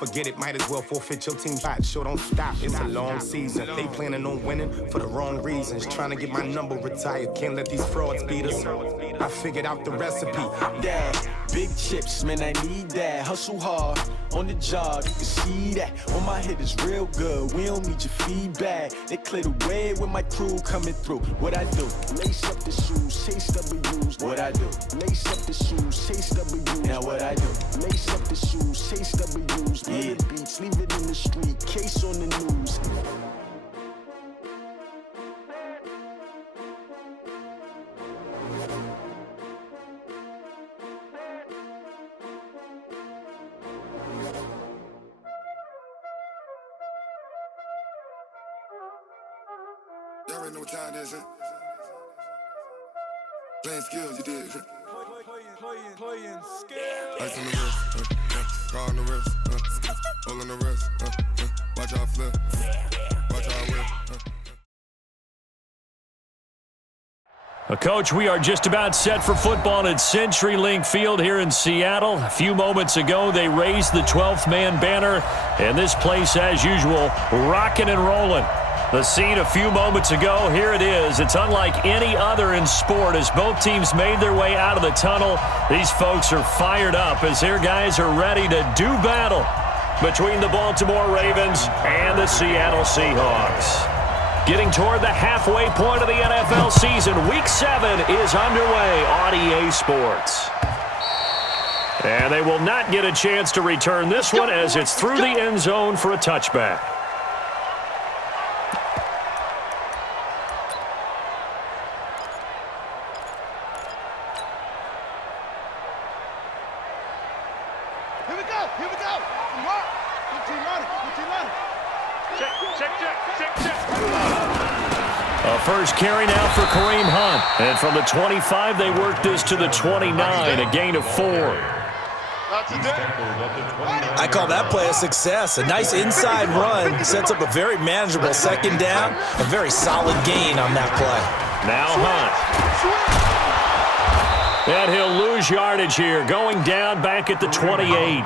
Forget it, might as well forfeit your team shot. Sure, don't stop, it's a long season. They planning on winning for the wrong reasons. Trying to get my number retired, can't let these frauds beat us. I figured out the recipe. Dad, big chips, man, I need that. Hustle hard, on the job, you can see that. On my head is real good, we don't need your feedback. They clear the way with my crew coming through. What I do? Lace up the shoes, chase W's. What I do? Lace up the shoes, chase W's. Now what I do? Lace up the shoes, chase W's. Yeah. The beats, leave it in the street, case on the news. Y'all already know what time it is, huh? Playing skills, you did. Playing skills. Ice on the wrist, car on the wrist, hole on the wrist, watch out flip, watch out whip. Coach, we are just about set for football at CenturyLink Field here in Seattle. A few moments ago, they raised the 12th man banner, and this place, as usual, rocking and rolling. The scene a few moments ago, here it is. It's unlike any other in sport as both teams made their way out of the tunnel. These folks are fired up as their guys are ready to do battle between the Baltimore Ravens and the Seattle Seahawks. Getting toward the halfway point of the NFL season, Week 7 is underway on EA Sports. And they will not get a chance to return this one as it's through the end zone for a touchback. First carry now for Kareem Hunt. And from the 25, they work this to the 29, a gain of 4. I call that play a success. A nice inside run sets up a very manageable second down. A very solid gain on that play. Now Hunt. And he'll lose yardage here, going down back at the 28.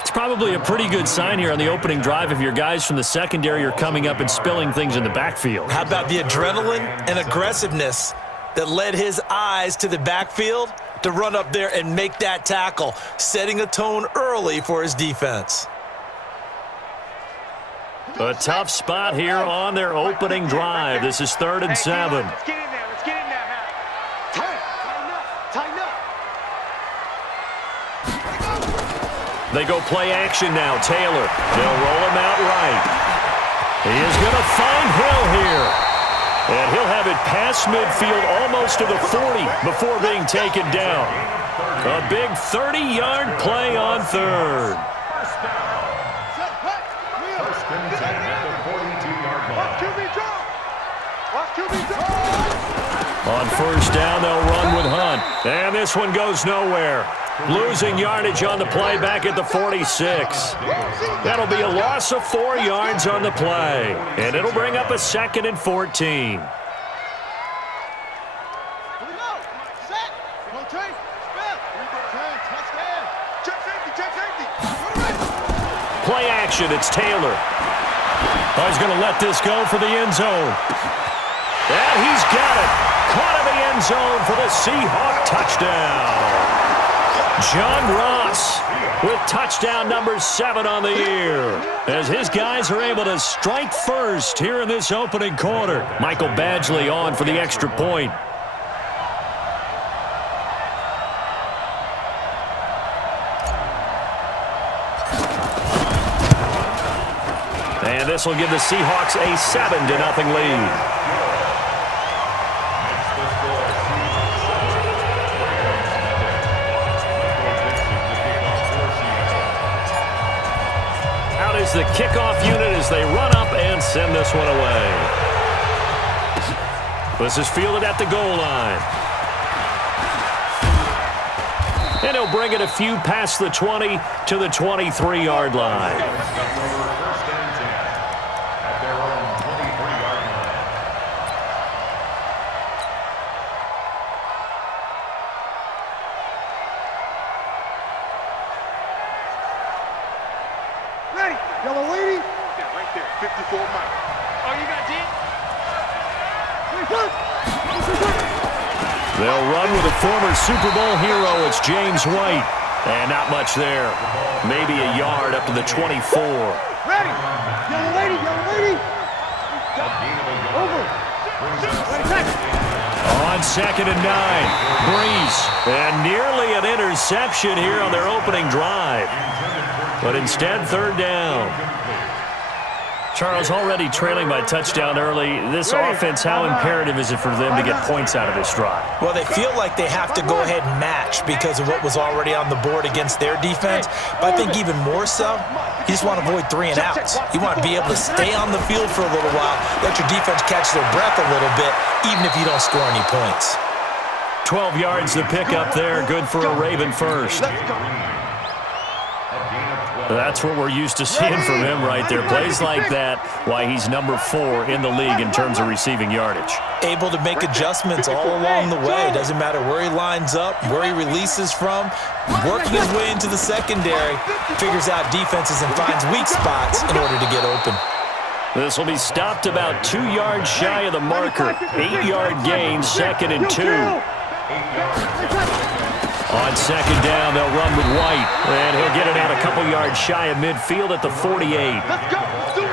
It's probably a pretty good sign here on the opening drive if your guys from the secondary are coming up and spilling things in the backfield. How about the adrenaline and aggressiveness that led his eyes to the backfield to run up there and make that tackle, setting a tone early for his defense. A tough spot here on their opening drive. This is 3rd and 7. Let's get in there. Let's get in there, Harry. Tighten up. They go play action now. Taylor. They'll roll him out right. He is going to find Hill here. And he'll have it past midfield almost to the 40 before being taken down. A big 30-yard play on 3rd. On 1st down, they'll run with Hunt. And this one goes nowhere. Losing yardage on the play back at the 46. That'll be a loss of 4 yards on the play. And it'll bring up a 2nd and 14. Play action, it's Taylor. Oh, he's going to let this go for the end zone. And he's got it. Caught in the end zone for the Seahawk touchdown. John Ross with touchdown number 7 on the year as his guys are able to strike first here in this opening quarter. Michael Badgley on for the extra point. And this will give the Seahawks a 7-0 lead. Is the kickoff unit as they run up and send this one away. This is fielded at the goal line. And he'll bring it a few past the 20 to the 23-yard line. Yellow lady. Yeah, right there. 54 Mike. Oh, you got deep? They'll run with a former Super Bowl hero. It's James White. And not much there. Maybe a yard up to the 24. Ready. Yellow lady. Yellow lady. Over. On 2nd and 9. Breeze. And nearly an interception here on their opening drive. But instead, 3rd down. Charles, already trailing by touchdown early. This offense, how imperative is it for them to get points out of this drive? Well, they feel like they have to go ahead and match because of what was already on the board against their defense. But I think even more so, you just want to avoid 3 and outs. You want to be able to stay on the field for a little while, let your defense catch their breath a little bit, even if you don't score any points. 12 yards to pick up there. Good for a Raven first. That's what we're used to seeing from him right there. Plays like that, why he's number 4 in the league in terms of receiving yardage. Able to make adjustments all along the way. Doesn't matter where he lines up, where he releases from. Working his way into the secondary, figures out defenses and finds weak spots in order to get open. This will be stopped about 2 yards shy of the marker. 8-yard gain, 2nd and 2. On 2nd down, they'll run with White, and he'll get it out a couple yards shy of midfield at the 48. Let's go. Let's do it.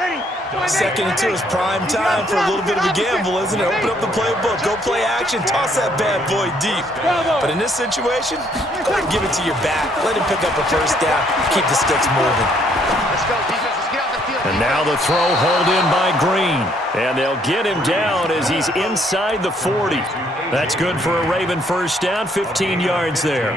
Ready. 2nd and 2 is prime time for a little bit of a gamble, isn't it? Open up the playbook, go play action, toss that bad boy deep. But in this situation, go ahead and give it to your back. Let him pick up a 1st down, keep the sticks moving. Let's go, defense. Let's get out the field. And now the throw hauled in by Green. And they'll get him down as he's inside the 40. That's good for a Raven 1st down, 15 yards there.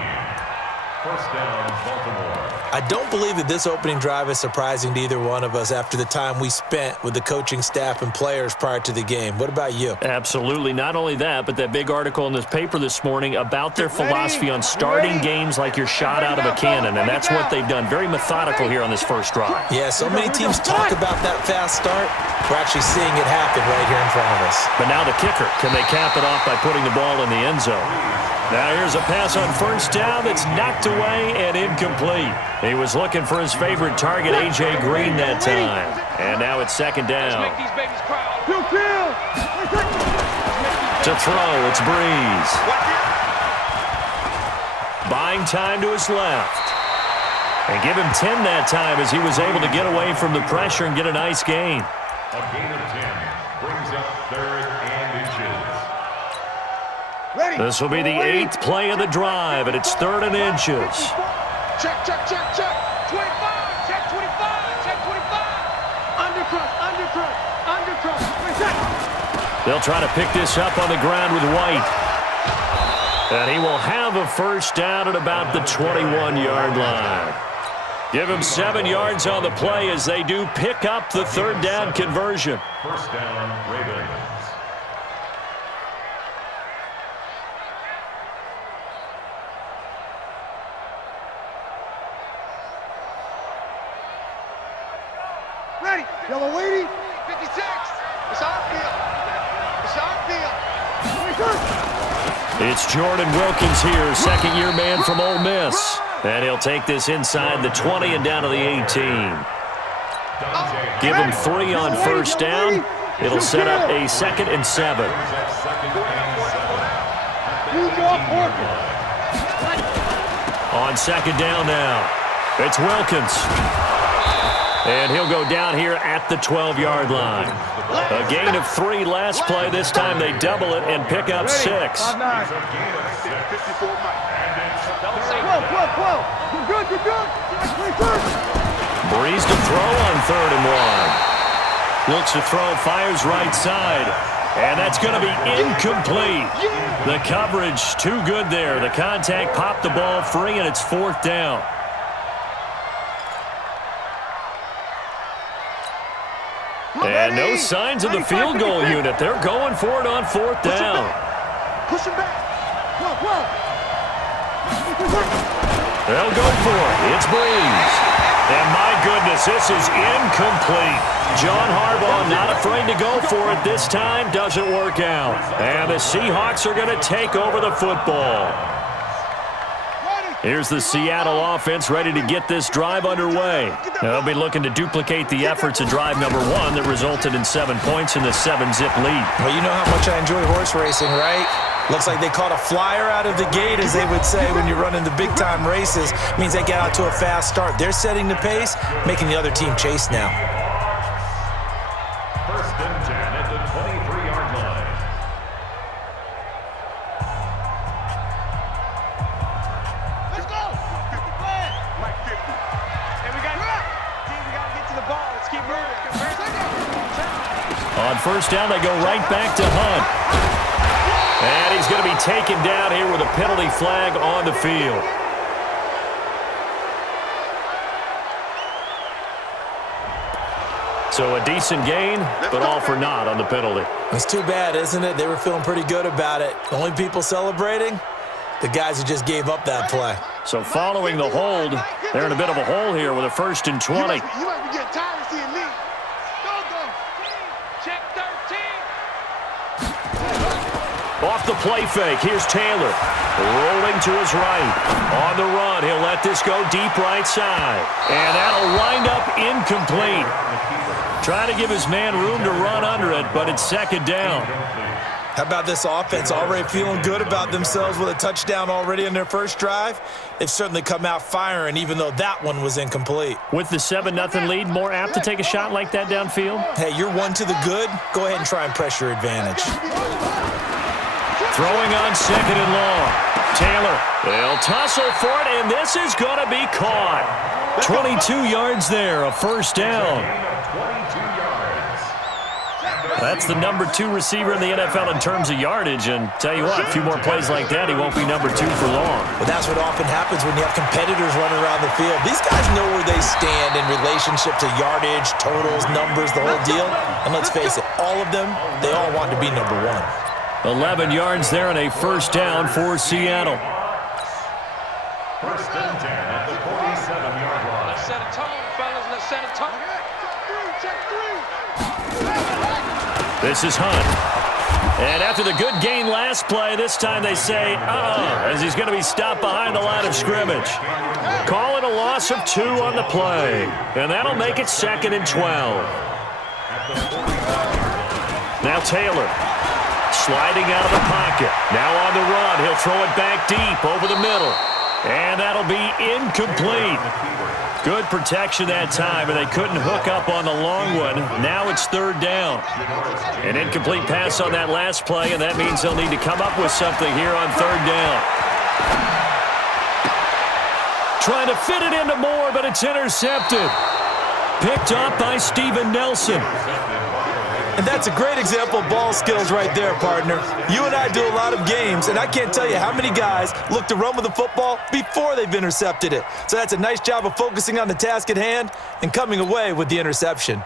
1st down, Baltimore. I don't believe that this opening drive is surprising to either one of us after the time we spent with the coaching staff and players prior to the game. What about you? Absolutely. Not only that, but that big article in this paper this morning about their philosophy on starting games like you're shot out of a cannon, and that's what they've done. Very methodical here on this first drive. Yeah, so many teams talk about that fast start. We're actually seeing it happen right here in front of us. But now the kicker. Can they cap it off by putting the ball in the end zone? Now here's a pass on 1st down that's knocked away and incomplete. He was looking for his favorite target, A.J. Green, that time. And now it's 2nd down. To throw, it's Breeze. Buying time to his left. And give him 10 that time as he was able to get away from the pressure and get a nice gain. A gain of 10 brings up 3rd and inches. This will be the 8th play of the drive, and it's 3rd and inches. Check, check, check, check. 25, check 25, check 25. Undercut. They'll try to pick this up on the ground with White. And he will have a 1st down at about the 21-yard line. Give him 7 yards on the play as they do pick up the 3rd down conversion. 1st down, Ravens. Ready. Yellow lady. 56. It's our field. It's our field. It's Jordan Wilkins here, 2nd-year man from Ole Miss. And he'll take this inside the 20 and down to the 18. Give him 3 on 1st down. It'll set up a 2nd and 7. On 2nd down now, it's Wilkins. And he'll go down here at the 12-yard line. A gain of 3 last play. This time they double it and pick up 6. Breeze to throw on 3rd and 1. Looks to throw, fires right side. And that's going to be incomplete. The coverage too good there. The contact popped the ball free, and it's 4th down. And no signs of the field goal unit. They're going for it on 4th down. Push him back. They'll go for it. It's Breeze. And my goodness, this is incomplete. John Harbaugh not afraid to go for it this time. Doesn't work out. And the Seahawks are going to take over the football. Here's the Seattle offense ready to get this drive underway. They'll be looking to duplicate the efforts of drive number 1 that resulted in 7 points in the 7-zip lead. Well, you know how much I enjoy horse racing, right? Looks like they caught a flyer out of the gate, as they would say when you're running the big-time races. Means they get out to a fast start. They're setting the pace, making the other team chase now. First and 10 at the 23-yard line. Let's go! Mike 50. Hey, we got to get to the ball. Let's keep moving. On first down, they go right back to Hunt. And he's going to be taken down here with a penalty flag on the field. So a decent gain, but all for naught on the penalty. It's too bad, isn't it? They were feeling pretty good about it. The only people celebrating, the guys who just gave up that play. So following the hold, they're in a bit of a hole here with a 1st and 20. You might be getting tired of seeing me. Go. Check 13. Off the play fake, here's Taylor. Rolling to his right. On the run, he'll let this go deep right side. And that'll wind up incomplete. Trying to give his man room to run under it, but it's 2nd down. How about this offense already feeling good about themselves with a touchdown already in their first drive? They've certainly come out firing, even though that one was incomplete. With the 7-0 lead, more apt to take a shot like that downfield? Hey, you're one to the good. Go ahead and try and press your advantage. Throwing on 2nd and long. Taylor, they'll tussle for it, and this is going to be caught. 22 yards there, a 1st down. That's the number 2 receiver in the NFL in terms of yardage, and tell you what, a few more plays like that, he won't be number 2 for long. Well, that's what often happens when you have competitors running around the field. These guys know where they stand in relationship to yardage, totals, numbers, the whole deal. And let's face it, all of them, they all want to be number 1. 11 yards there and a 1st down for Seattle. First and 10 at the 47-yard line. Let's set a tone, fellas. Let's set a tone. Check 3. This is Hunt. And after the good gain last play, this time they say, as he's going to be stopped behind the line of scrimmage. Calling a loss of 2 on the play. And that'll make it 2nd and 12. Now Taylor. Sliding out of the pocket. Now on the run. He'll throw it back deep over the middle. And that'll be incomplete. Good protection that time, and they couldn't hook up on the long one. Now it's 3rd down. An incomplete pass on that last play, and that means they'll need to come up with something here on 3rd down. Trying to fit it into Moore, but it's intercepted. Picked up by Steven Nelson. And that's a great example of ball skills right there, partner. You and I do a lot of games, and I can't tell you how many guys look to run with the football before they've intercepted it. So that's a nice job of focusing on the task at hand and coming away with the interception.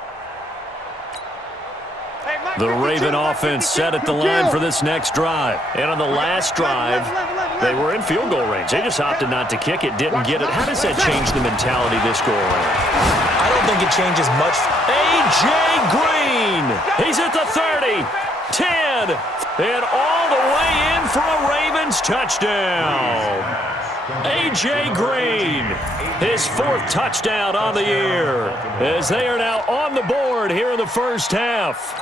The Raven offense set at the line for this next drive. And on the last drive, they were in field goal range. They just opted not to kick it, didn't get it. How does that change the mentality this go around? I don't think it changes much. A.J. Green. He's at the 30, 10, and all the way in for a Ravens touchdown. A.J. Green, his 4th touchdown on the year, as they are now on the board here in the first half.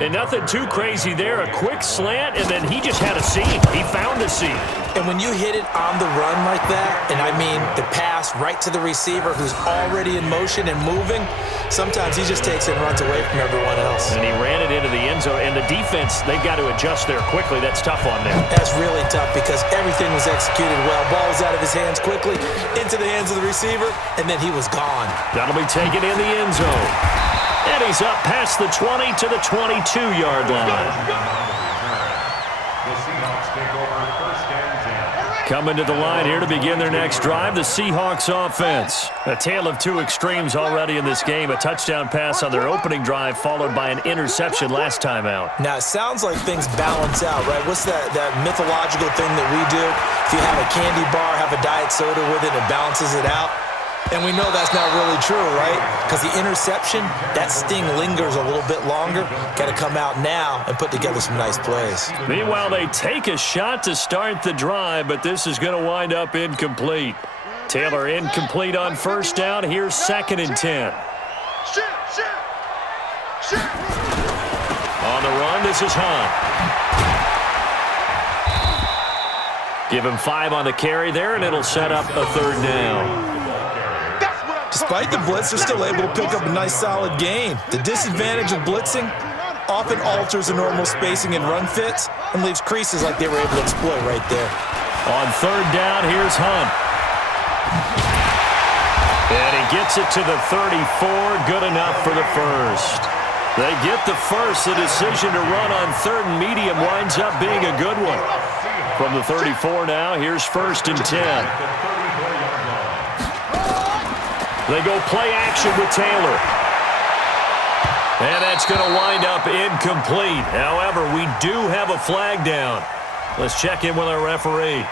And nothing too crazy there. A quick slant, and then he just had a seam. He found a seam. And when you hit it on the run like that, and I mean the pass right to the receiver who's already in motion and moving, sometimes he just takes it and runs away from everyone else. And he ran it into the end zone. And the defense, they've got to adjust there quickly. That's tough on them. That's really tough because everything was executed well. Ball was out of his hands quickly, into the hands of the receiver, and then he was gone. That'll be taken in the end zone. And he's up past the 20 to the 22-yard line. The Seahawks take over first and 10. Coming to the line here to begin their next drive, the Seahawks offense. A tale of 2 extremes already in this game. A touchdown pass on their opening drive, followed by an interception last time out. Now, it sounds like things balance out, right? What's that mythological thing that we do? If you have a candy bar, have a diet soda with it, it balances it out. And we know that's not really true, right? Because the interception, that sting lingers a little bit longer. Got to come out now and put together some nice plays. Meanwhile, they take a shot to start the drive, but this is going to wind up incomplete. Taylor incomplete on first down. Here's 2nd and 10. On the run, this is Hunt. Give him 5 on the carry there, and it'll set up a 3rd down. Despite the blitz, they're still able to pick up a nice, solid gain. The disadvantage of blitzing often alters the normal spacing and run fits and leaves creases like they were able to exploit right there. On 3rd down, here's Hunt. And he gets it to the 34. Good enough for the first. They get the first. The decision to run on 3rd and medium winds up being a good one. From the 34 now, here's 1st and 10. They go play action with Taylor. And that's going to wind up incomplete. However, we do have a flag down. Let's check in with our referee.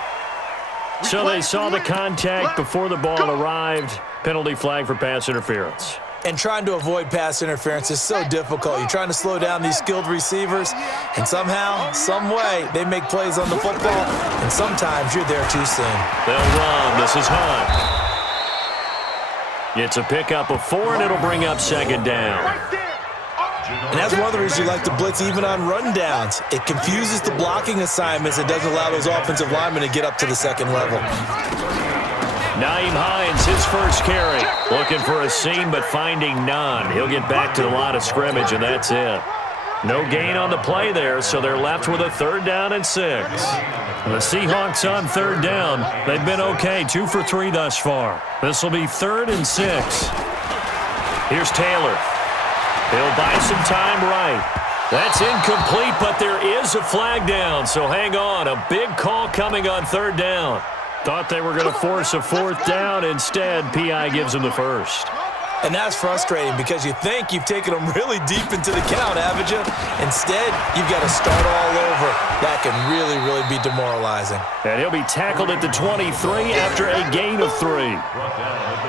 So they saw the contact before the ball arrived. Penalty flag for pass interference. And trying to avoid pass interference is so difficult. You're trying to slow down these skilled receivers, and somehow, some way, they make plays on the football, and sometimes you're there too soon. They'll run. This is Hunt. It's a pickup of 4, and it'll bring up 2nd down. And that's one of the reasons you like to blitz even on rundowns. It confuses the blocking assignments. It doesn't allow those offensive linemen to get up to the 2nd level. Naeem Hines, his first carry. Looking for a seam, but finding none. He'll get back to the line of scrimmage, and that's it. No gain on the play there, so they're left with a 3rd down and 6. The Seahawks on 3rd down. They've been okay, 2 for 3 thus far. This will be 3rd and 6. Here's Taylor. He'll buy some time right. That's incomplete, but there is a flag down, so hang on. A big call coming on 3rd down. Thought they were going to force a 4th down. Instead, P.I. gives them the first. And that's frustrating because you think you've taken them really deep into the count, haven't you? Instead, you've got to start all over. That can really, really be demoralizing. And he'll be tackled at the 23 after a gain of 3.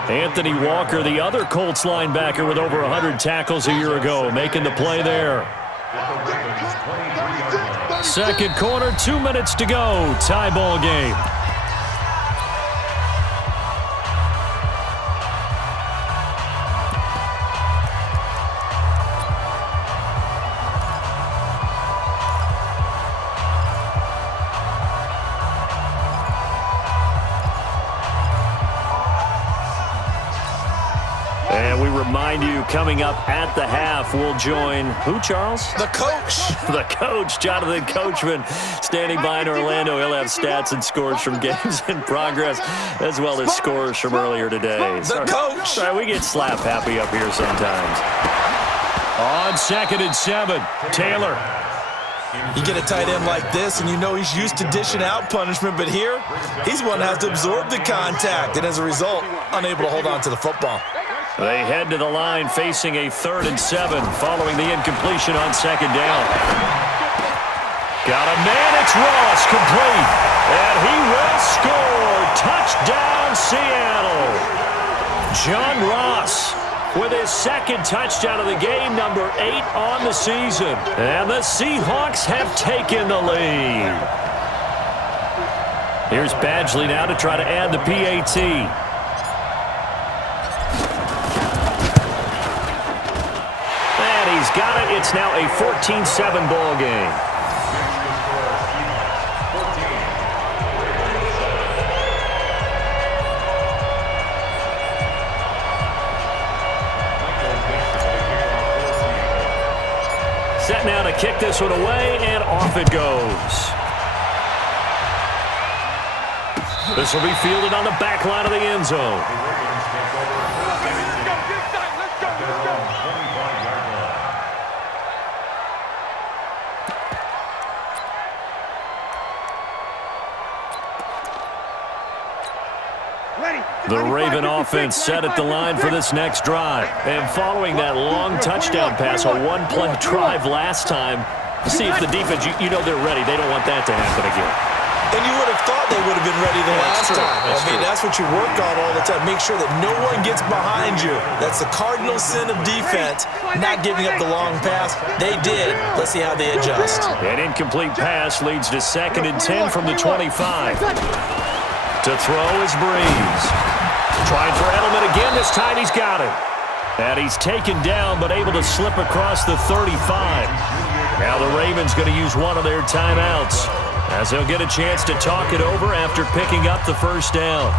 Anthony Walker, the other Colts linebacker with over 100 tackles a year ago, making the play there. 2nd quarter, 2 minutes to go. Tie ball game. And we remind you, coming up at the half, we'll join who, Charles? The coach. The coach, Jonathan Coachman, standing by in Orlando. He'll have stats and scores from games in progress, as well as scores from earlier today. The coach. Sorry, we get slap happy up here sometimes. On 2nd and 7, Taylor. You get a tight end like this, and you know he's used to dishing out punishment, but here, he's one that has to absorb the contact, and as a result, unable to hold on to the football. They head to the line facing a 3rd and 7 following the incompletion on 2nd down. Got a man, it's Ross, complete. And he will score. Touchdown, Seattle. John Ross with his 2nd touchdown of the game, number 8 on the season. And the Seahawks have taken the lead. Here's Badgley now to try to add the PAT. He's got it. It's now a 14-7 ball game. Set now to kick this one away, and off it goes. This will be fielded on the back line of the end zone. The Raven offense set at the line for this next drive. And following that long touchdown pass, a one-play drive last time, see if the defense, you know they're ready. They don't want that to happen again. And you would have thought they would have been ready the last time. I mean, that's what you work on all the time. Make sure that no one gets behind you. That's the cardinal sin of defense, not giving up the long pass. They did. Let's see how they adjust. An incomplete pass leads to 2nd and 10 from the 25. To throw is Breeze. Trying for Edelman again. This time he's got it. And he's taken down but able to slip across the 35. Now the Ravens going to use one of their timeouts, as they'll get a chance to talk it over after picking up the first down.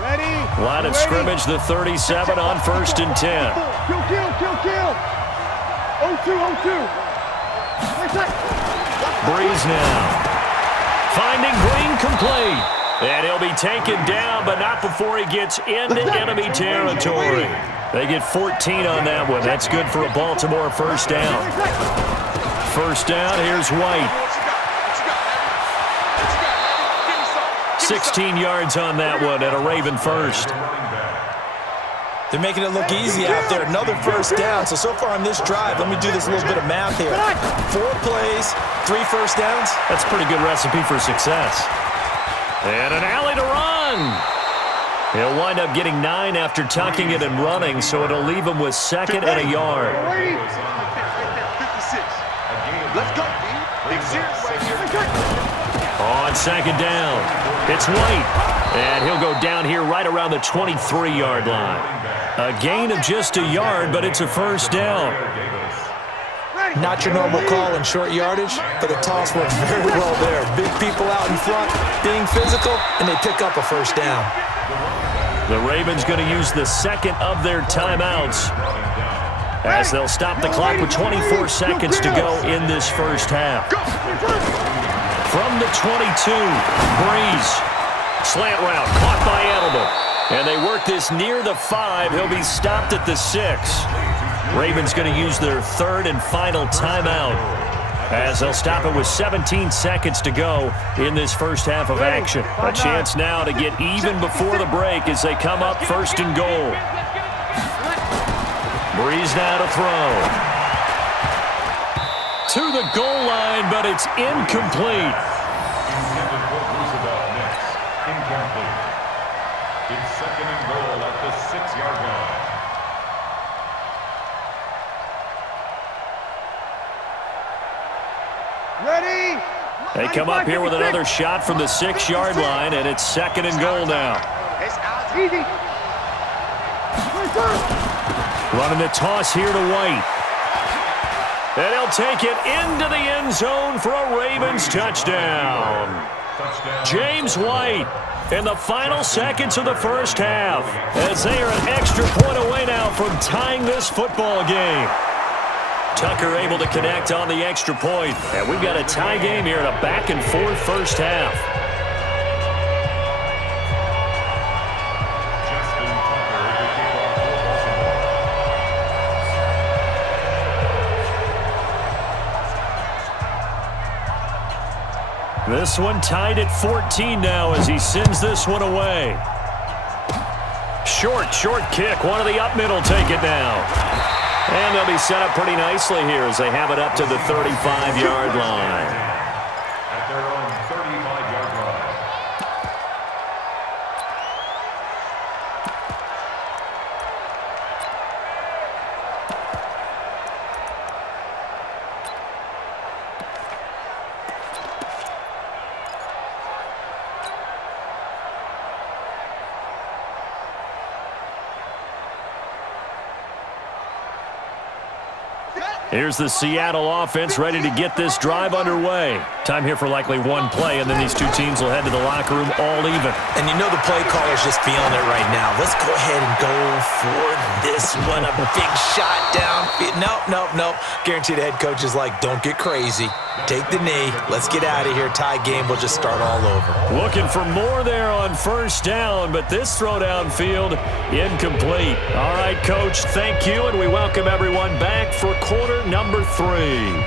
Ready? Line of scrimmage, the 37 on 1st and 10. Kill. 0-2. Breeze now. Finding Green complete. And he'll be taken down, but not before he gets into enemy territory. They get 14 on that one. That's good for a Baltimore first down. First down, here's White. 16 yards on that one and a Raven first. They're making it look easy out there. Another first down. So far on this drive, let me do this little bit of math here. 4 plays, 3 first downs. That's a pretty good recipe for success. And an alley to run. He'll wind up getting 9 after tucking it and running, so it'll leave him with 2nd and a yard. 56. Let's go, On 2nd down, it's White. And he'll go down here right around the 23-yard line. A gain of just a yard, but it's a first down. Not your normal call in short yardage, but the toss works very well there. Big people out in front, being physical, and they pick up a first down. The Ravens going to use the 2nd of their timeouts, as they'll stop the clock with 24 seconds to go in this first half. From the 22, Breeze. Slant route, caught by Edelman. And they work this near the 5. He'll be stopped at the 6. Ravens going to use their 3rd and final timeout, as they'll stop it with 17 seconds to go in this first half of action. A chance now to get even before the break as they come up 1st and goal. Breeze now to throw. To the goal line, but it's incomplete. Incomplete. It's 2nd and goal at the 6-yard line. Ready? They come up here with another shot from the 6-yard line, and it's 2nd and goal now. Easy. Running the toss here to White. And he'll take it into the end zone for a Ravens touchdown. James White in the final seconds of the first half, as they are an extra point away now from tying this football game. Tucker able to connect on the extra point, and we've got a tie game here in a back-and-forth first half. This one tied at 14 now as he sends this one away. Short kick. One of the up middle take it now. And they'll be set up pretty nicely here as they have it up to the 35-yard line. At their own 35-yard line. Here's the Seattle offense ready to get this drive underway. Time here for likely one play, and then these two teams will head to the locker room all even. And you know the play caller's just feeling it right now. Let's go ahead and go for this one. A big shot down. Nope. Guaranteed the head coach is like, don't get crazy. Take the knee. Let's get out of here. Tie game. We'll just start all over. Looking for more there on first down, but this throw downfield incomplete. All right, Coach, thank you, and we welcome everyone back for quarter number 3.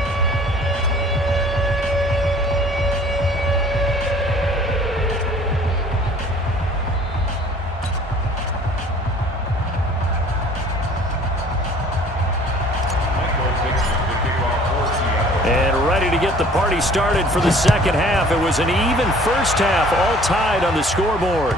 Michael Dixon to kick off started for the second half. It was an even first half, all tied on the scoreboard.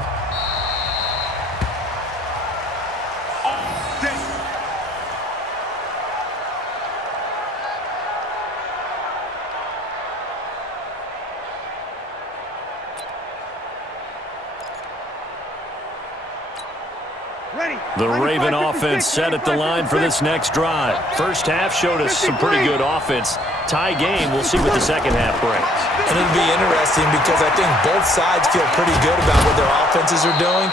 The Raven offense set at the line for this next drive. First half showed us some pretty good offense. Tie game, we'll see what the second half brings. And it'll be interesting because I think both sides feel pretty good about what their offenses are doing.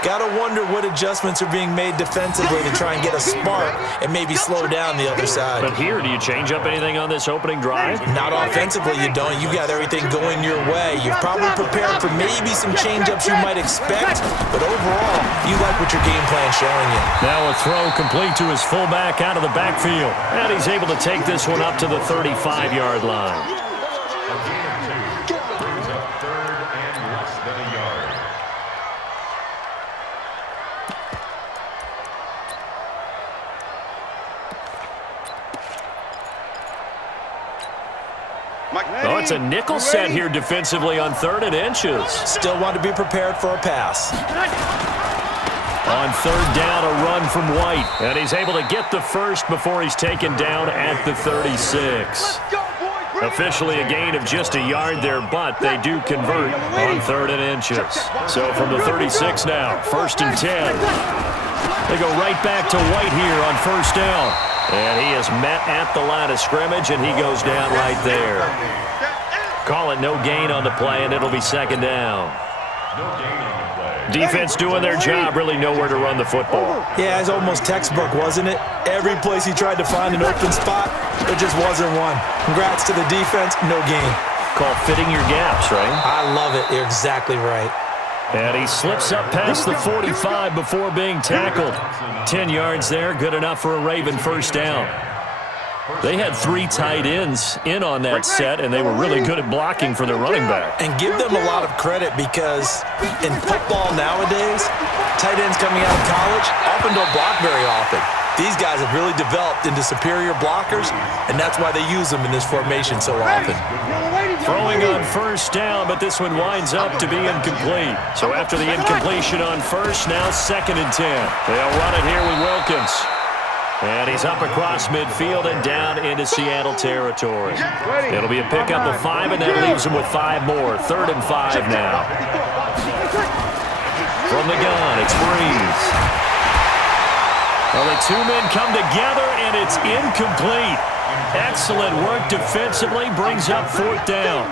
Got to wonder what adjustments are being made defensively to try and get a spark and maybe slow down the other side. But here, do you change up anything on this opening drive? Not offensively, you don't. You got everything going your way. You've probably prepared for maybe some change-ups you might expect, but overall, you like what your game plan's showing you. Now a throw complete to his fullback out of the backfield. And he's able to take this one up to the 35-yard line. Brings up third and less than a yard. Oh, it's a nickel set here defensively on 3rd and inches. Still want to be prepared for a pass. On 3rd down, a run from White. And he's able to get the first before he's taken down at the 36. Officially a gain of just a yard there, but they do convert on 3rd and inches. So from the 36 now, 1st and 10. They go right back to White here on 1st down. And he is met at the line of scrimmage, and he goes down right there. Call it no gain on the play, and it'll be 2nd down. No gain on the play. Defense doing their job, really nowhere to run the football. Yeah, it's almost textbook, wasn't it? Every place he tried to find an open spot, there just wasn't one. Congrats to the defense, no gain. Called fitting your gaps, right? I love it. You're exactly right. And he slips up past the 45 before being tackled. 10 yards there, good enough for a Raven 1st down. They had 3 tight ends in on that set, and they were really good at blocking for their running back. And give them a lot of credit because in football nowadays, tight ends coming out of college often don't block very often. These guys have really developed into superior blockers, and that's why they use them in this formation so often. Throwing on 1st down, but this one winds up to be incomplete. So after the incompletion on 1st, now 2nd and 10. They'll run it here with Wilkins. And he's up across midfield and down into Seattle territory. It'll be a pickup of 5, and that leaves him with 5 more. 3rd and 5 now. From the gun, it's Breeze. Well, the 2 men come together, and it's incomplete. Excellent work defensively, brings up 4th down.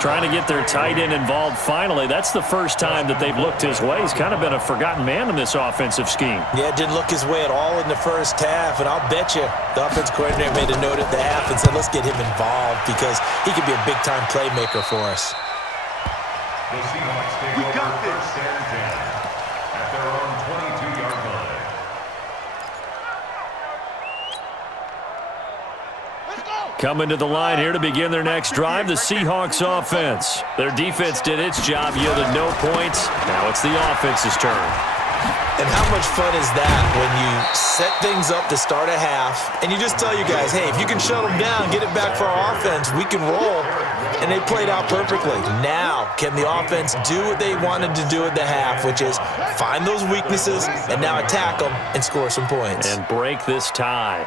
Trying to get their tight end involved finally. That's the first time that they've looked his way. He's kind of been a forgotten man in this offensive scheme. Yeah, didn't look his way at all in the first half, and I'll bet you the offense coordinator made a note at the half and said, let's get him involved because he could be a big-time playmaker for us. The Seahawks take over 1st and 10 at their own 22-yard line. Coming to the line here to begin their next drive, the Seahawks offense. Their defense did its job, yielded no points. Now it's the offense's turn. And how much fun is that when you set things up to start a half and you just tell your guys, hey, if you can shut them down, get it back for our offense, we can roll. And they played out perfectly. Now, can the offense do what they wanted to do at the half, which is find those weaknesses and now attack them and score some points. And break this tie.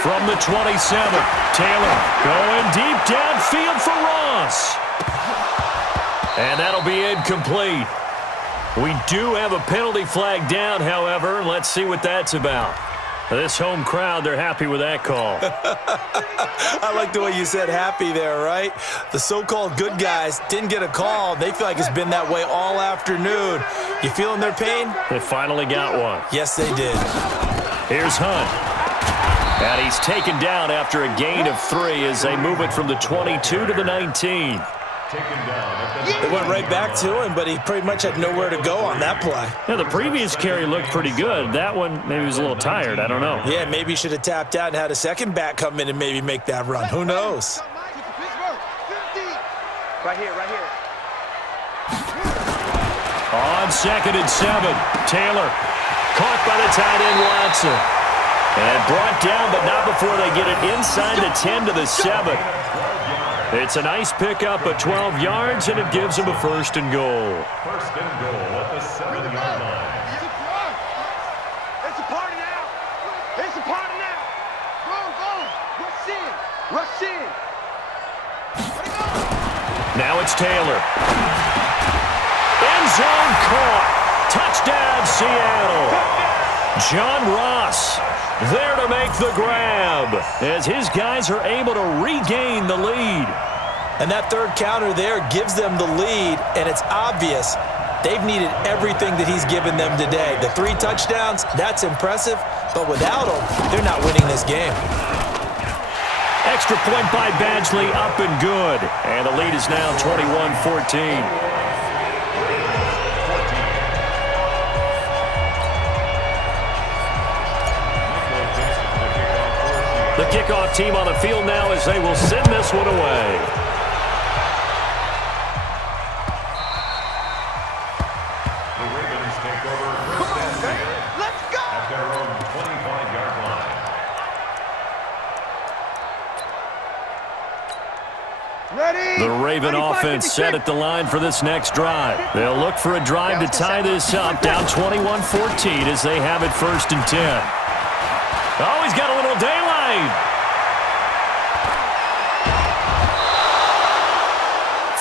From the 27, Taylor going deep downfield for Ross. And that'll be incomplete. We do have a penalty flag down, however. Let's see what that's about. This home crowd, they're happy with that call. I like the way you said happy there, right? The so-called good guys didn't get a call. They feel like it's been that way all afternoon. You feeling their pain? They finally got one. Yes, they did. Here's Hunt. And he's taken down after a gain of 3 as they move it from the 22 to the 19. They went right back to him, but he pretty much had nowhere to go on that play. Yeah, the previous carry looked pretty good. That one, maybe he was a little tired. I don't know. Yeah, maybe he should have tapped out and had a second back come in and maybe make that run. Who knows? Right here, right here. On 2nd and 7, Taylor caught by the tight end, Watson. And brought down, but not before they get it inside the 10 to the 7. It's a nice pickup of 12 yards, and it gives them a 1st and goal. 1st and goal at the 7-yard line. It's a party now. It's a party now. Go. Rush in. Rush in. Now it's Taylor. End zone caught. Touchdown, Seattle. John Ross there to make the grab as his guys are able to regain the lead. And that third counter there gives them the lead, and it's obvious they've needed everything that he's given them today. The 3 touchdowns, that's impressive, but without him, they're not winning this game. Extra point by Badgley, up and good. And the lead is now 21-14. The kickoff team on the field now as they will send this one away. The Ravens take over 1st and 10. Let's go. At their own 25-yard line. Ready. The Raven offense set at the line for this next drive. They'll look for a drive to tie this up, down 21-14 as they have it 1st and 10. Oh, he's got a little daylight.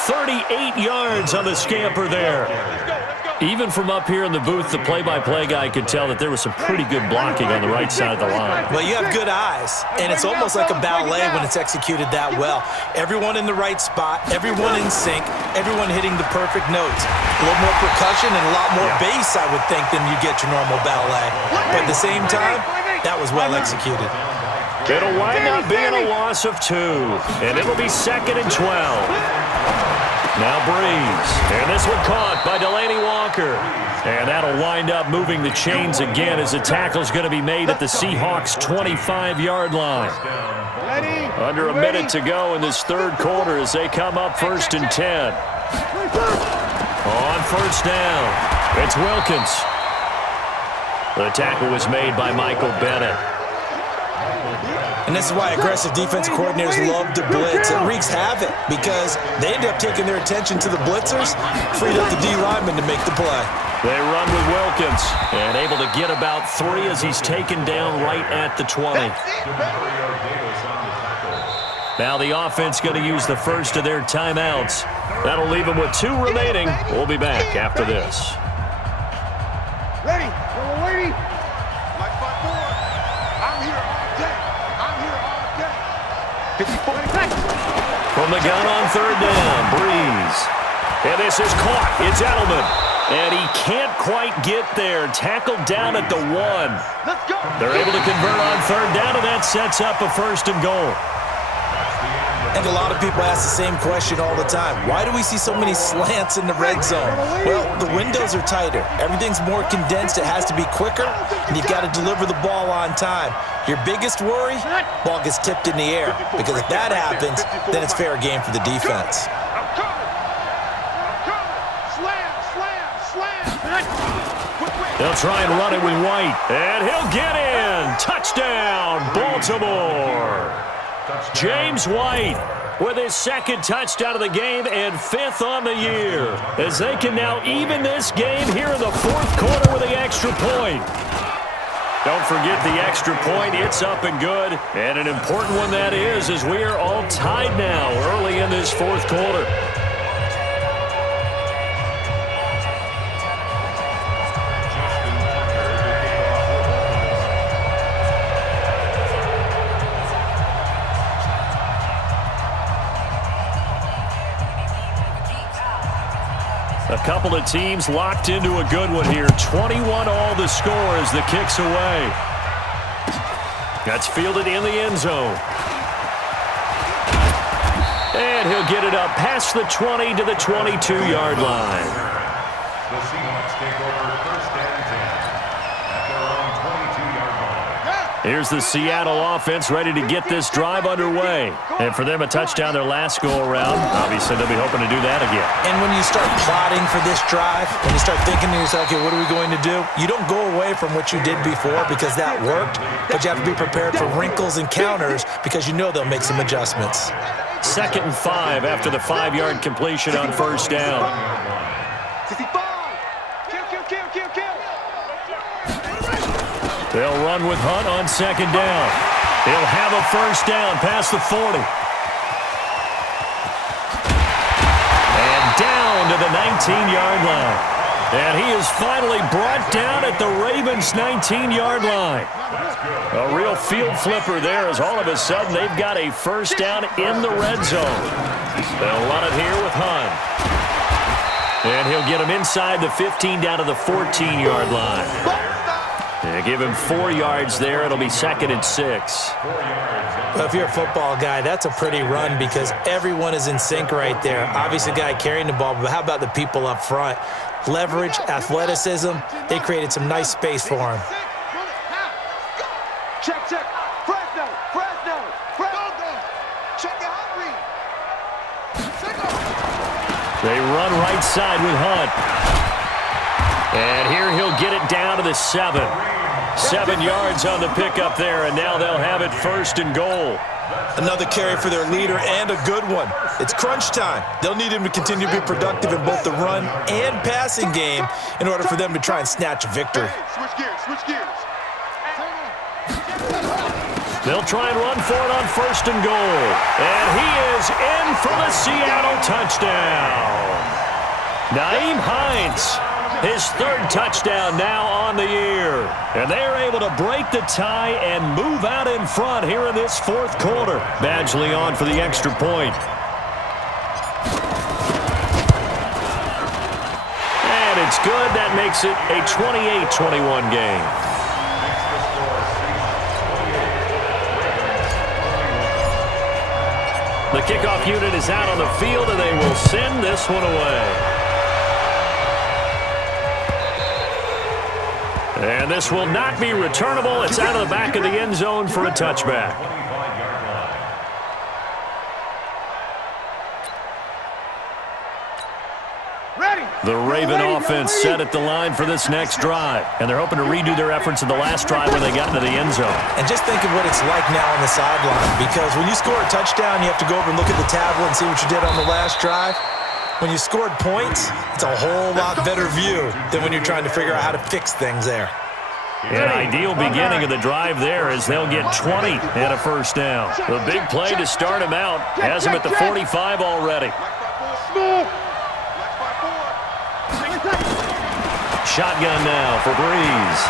38 yards on the scamper there. Even from up here in the booth, the play-by-play guy could tell that there was some pretty good blocking on the right side of the line. Well, you have good eyes, and it's almost like a ballet when it's executed that well. Everyone in the right spot, everyone in sync, everyone hitting the perfect notes. A little more percussion and a lot more bass, I would think, than you get your normal ballet. But at the same time, that was well executed. It'll wind up being a loss of 2, and it'll be 2nd and 12. Now Breeze, and this one caught by Delaney Walker. And that'll wind up moving the chains again as the tackle's going to be made at the Seahawks' 25-yard line. Under a minute to go in this third quarter as they come up 1st and 10. On 1st down, it's Wilkins. The tackle was made by Michael Bennett. And this is why aggressive defensive coordinators love to blitz. It wreaks havoc because they end up taking their attention to the blitzers, freed up the D lineman to make the play. They run with Wilkins and able to get about 3 as he's taken down right at the 20. Now the offense going to use the first of their timeouts. That'll leave them with 2 remaining. We'll be back after this. Ready. We're waiting. Like 5-4. I'm here all day. I'm here all day. 54 seconds. From the gun on 3rd down, Breeze. And this is caught. It's Edelman. And he can't quite get there. Tackled down at the 1. Let's go. They're able to convert on 3rd down, and that sets up a 1st and goal. And a lot of people ask the same question all the time. Why do we see so many slants in the red zone? Well, the windows are tighter. Everything's more condensed. It has to be quicker, and you've got to deliver the ball on time. Your biggest worry, ball gets tipped in the air, because if that happens, then it's fair game for the defense. They'll try and run it with White, and he'll get in. Touchdown, Baltimore. James White with his 2nd touchdown of the game and 5th on the year, as they can now even this game here in the 4th quarter with the extra point. Don't forget the extra point. It's up and good, and an important one that is, as we are all tied now early in this 4th quarter. A couple of teams locked into a good one here. 21 all the score as the kick's away. That's fielded in the end zone. And he'll get it up past the 20 to the 22-yard line. The Seahawks take over 1st and 10 at their own 22-yard line. Here's the Seattle offense ready to get this drive underway. And for them, a touchdown their last go-around. Obviously, they'll be hoping to do that again. And when you start plotting for this drive, when you start thinking to yourself, okay, what are we going to do? You don't go away from what you did before because that worked, but you have to be prepared for wrinkles and counters because you know they'll make some adjustments. 2nd and 5 after the 5-yard completion on first down. They'll run with Hunt on 2nd down. He'll have a first down past the 40. And down to the 19-yard line. And he is finally brought down at the Ravens' 19-yard line. A real field flipper there as all of a sudden they've got a first down in the red zone. They'll run it here with Hunt. And he'll get him inside the 15 down to the 14-yard line. And give him 4 yards there. It'll be 2nd and 6. Well, if you're a football guy, that's a pretty run because everyone is in sync right there. Obviously, the guy carrying the ball, but how about the people up front? Leverage, athleticism, they created some nice space for him. Check. Fresno. Check your hot read. They run right side with Hunt. And here he'll get it down to the 7. 7 yards on the pickup there, and now they'll have it 1st and goal. Another carry for their leader and a good one. It's crunch time. They'll need him to continue to be productive in both the run and passing game in order for them to try and snatch a victory. Switch gears. They'll try and run for it on 1st and goal. And he is in for the Seattle touchdown. Nyheim Hines, his 3rd touchdown now on the year. And they're able to break the tie and move out in front here in this 4th quarter. Badgley on for the extra point. And it's good. That makes it a 28-21 game. The kickoff unit is out on the field, and they will send this one away. And this will not be returnable. It's out of the back of the end zone for a touchback. The Raven offense set at the line for this next drive. And they're hoping to redo their efforts in the last drive when they got into the end zone. And just think of what it's like now on the sideline. Because when you score a touchdown, you have to go over and look at the tablet and see what you did on the last drive. When you scored points, it's a whole lot better view than when you're trying to figure out how to fix things there. An ideal beginning of the drive there as they'll get 20 and a first down. The big play to start him out has him at the 45 already. Shotgun now for Breeze.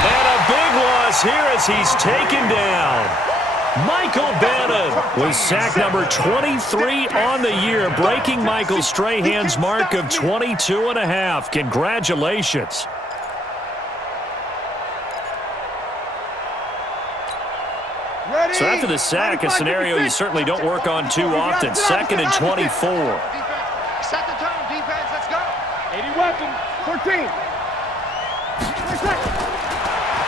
And a big loss here as he's taken down. Michael Bannon was sack number 23 on the year, breaking Michael Strahan's mark of 22.5. Congratulations. So after the sack, a scenario you certainly don't work on too often. 2nd and 24. Set the tone, defense, let's go. 80 weapon, 14.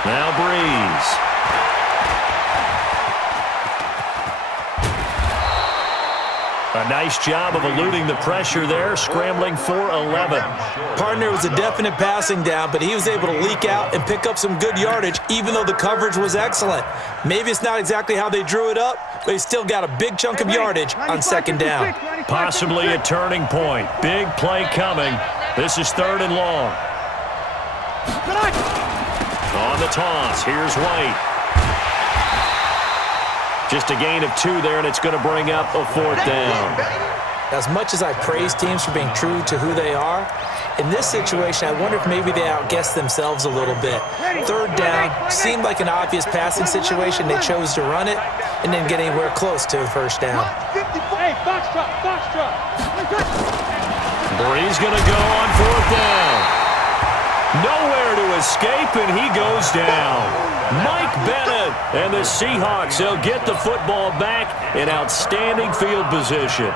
Now Breeze. A nice job of eluding the pressure there, scrambling for 11. Partner was a definite passing down, but he was able to leak out and pick up some good yardage, even though the coverage was excellent. Maybe it's not exactly how they drew it up, but he still got a big chunk of yardage on 2nd down. Possibly a turning point. Big play coming. This is 3rd and long. On the toss, here's White. Just a gain of 2 there, and it's going to bring up a 4th down. As much as I praise teams for being true to who they are, in this situation, I wonder if maybe they outguessed themselves a little bit. 3rd down seemed like an obvious passing situation. They chose to run it and didn't get anywhere close to the 1st down. Hey, box truck. Breeze going to go on 4th down. Nowhere to escape, and he goes down. Mike Bennett and the Seahawks, they'll get the football back in outstanding field position.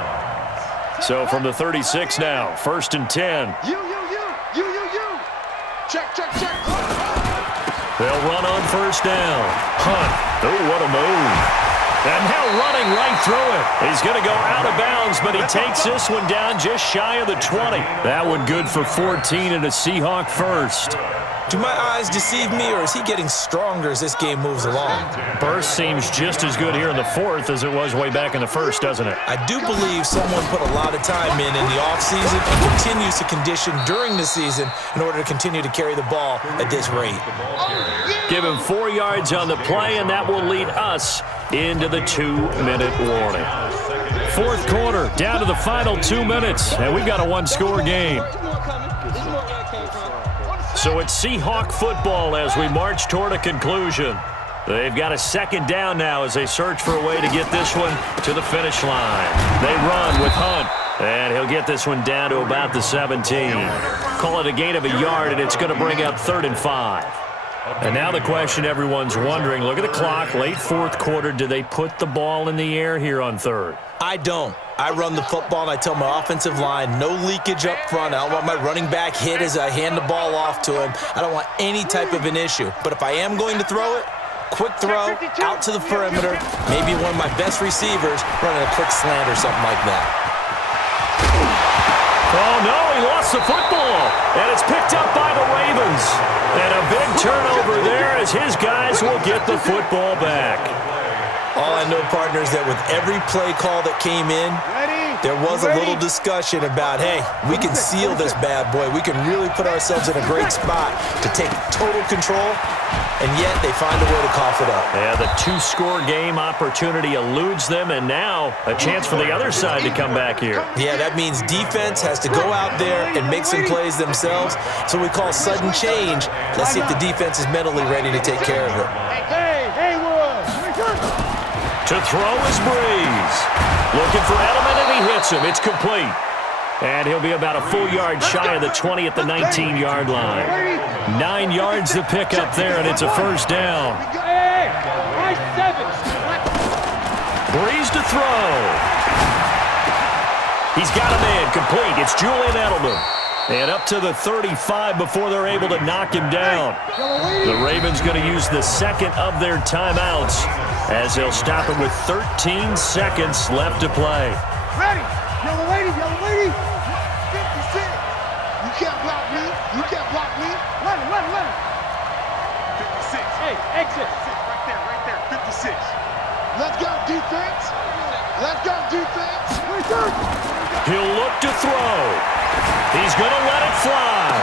So from the 36 now, 1st and 10. You. Check. They'll run on first down. Hunt. Oh, what a move. And now running right through it. He's going to go out of bounds, but he takes this one down just shy of the 20. That one good for 14 and a Seahawk first. Do my eyes deceive me, or is he getting stronger as this game moves along? Burst seems just as good here in the fourth as it was way back in the first, doesn't it? I do believe someone put a lot of time in the offseason and continues to condition during the season in order to continue to carry the ball at this rate. Give him 4 yards on the play, and that will lead us into the 2-minute warning. Fourth quarter, down to the final 2 minutes, and we've got a one-score game. So it's Seahawk football as we march toward a conclusion. They've got a second down now as they search for a way to get this one to the finish line. They run with Hunt, and he'll get this one down to about the 17. Call it a gain of a yard, and it's going to bring up 3rd and 5. And now the question everyone's wondering, look at the clock, late fourth quarter, do they put the ball in the air here on third? I don't. I run the football, and I tell my offensive line, no leakage up front. I don't want my running back hit as I hand the ball off to him. I don't want any type of an issue. But if I am going to throw it, quick throw, out to the perimeter, maybe one of my best receivers running a quick slant or something like that. Oh, no, he lost the football, and it's picked up by the Ravens. And a big turnover there as his guys will get the football back. All I know, partner, is that with every play call that came in, there was a little discussion about, hey, we can seal this bad boy. We can really put ourselves in a great spot to take total control, and yet they find a way to cough it up. Yeah, the 2-score game opportunity eludes them, and now a chance for the other side to come back here. Yeah, that means defense has to go out there and make some plays themselves. So we call sudden change. Let's see if the defense is mentally ready to take care of it. To throw is Breeze. Looking for Edelman, and he hits him. It's complete. And he'll be about a full yard shy of the 20 at the 19-yard line. 9 yards to pick up there, and it's a first down. Breeze to throw. He's got a man complete. It's Julian Edelman. And up to the 35 before they're able to knock him down. The Ravens going to use the second of their timeouts as they'll stop it with 13 seconds left to play. Ready. Yellow lady. 56. You can't block me. Let him. 56. Hey, exit. Right there. 56. Let's go, defense. He'll look to throw. He's going to let it fly.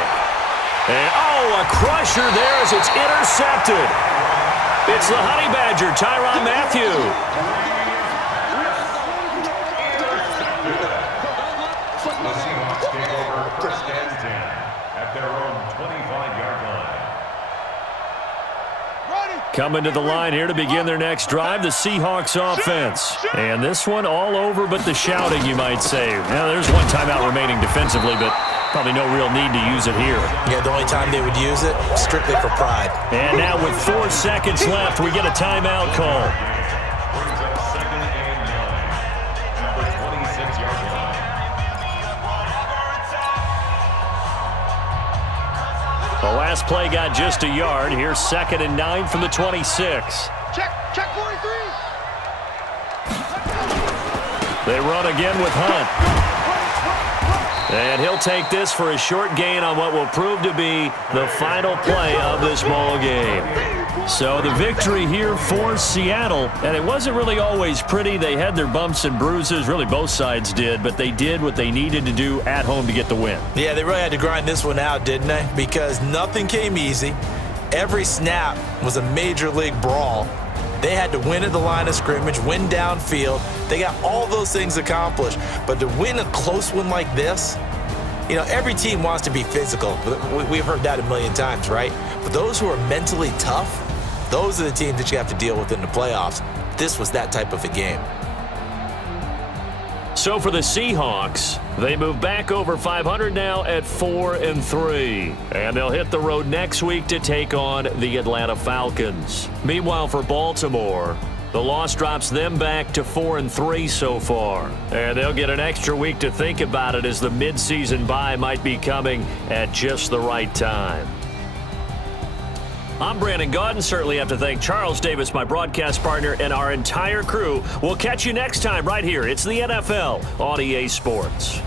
And, a crusher there as it's intercepted. It's the Honey Badger, Tyrann Mathieu. The Seahawks take over 1st and 10 at their own 25-yard line. Coming to the line here to begin their next drive, the Seahawks offense. And this one all over but the shouting, you might say. Now, there's one timeout remaining defensively, but probably no real need to use it here. Yeah, the only time they would use it, strictly for pride. And now with 4 seconds left, we get a timeout call. Brings up 2nd and 9 at the 26-yard line. The last play got just a yard. Here's 2nd and 9 from the 26. Check 43. They run again with Hunt. And he'll take this for a short gain on what will prove to be the final play of this ball game. So the victory here for Seattle, and it wasn't really always pretty. They had their bumps and bruises, really both sides did, but they did what they needed to do at home to get the win. Yeah, they really had to grind this one out, didn't they? Because nothing came easy. Every snap was a major league brawl. They had to win at the line of scrimmage, win downfield. They got all those things accomplished. But to win a close one like this, you know, every team wants to be physical. We've heard that a million times, right? But those who are mentally tough, those are the teams that you have to deal with in the playoffs. This was that type of a game. So for the Seahawks, they move back over 500 now at 4-3. And they'll hit the road next week to take on the Atlanta Falcons. Meanwhile, for Baltimore, the loss drops them back to 4-3 so far. And they'll get an extra week to think about it as the midseason bye might be coming at just the right time. I'm Brandon Gaudin. Certainly have to thank Charles Davis, my broadcast partner, and our entire crew. We'll catch you next time right here. It's the NFL on EA Sports.